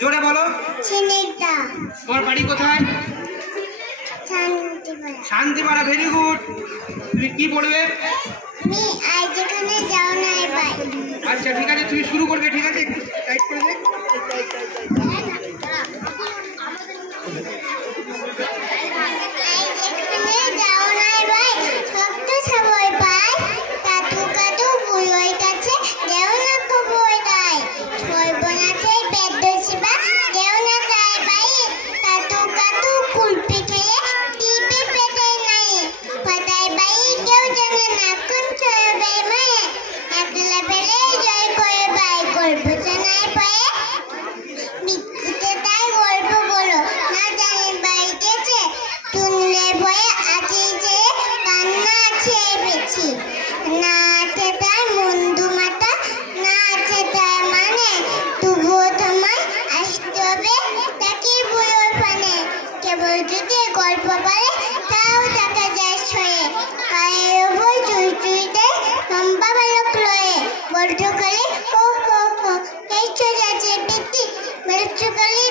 জোরে বলো। ছেলেটা। তোমার বাড়ি কোথায়? শান্তিপাড়া। Shantipara, very good. তুমি কি পড়বে? আমি আজ যেখানে যাও না এবার। আচ্ছা ঠিক আছে, তুমি শুরু করবে। ঠিক আছে, একটু টাইট করে দে। গল্প বলে তাও দেখা যায় ছয়ে পায়ের উপর চুই চুই দেয় লম্বা বালক লয়ে বর্ধ করে ও হো হো এই চলে আছে ব্যক্তি বেলচু গলি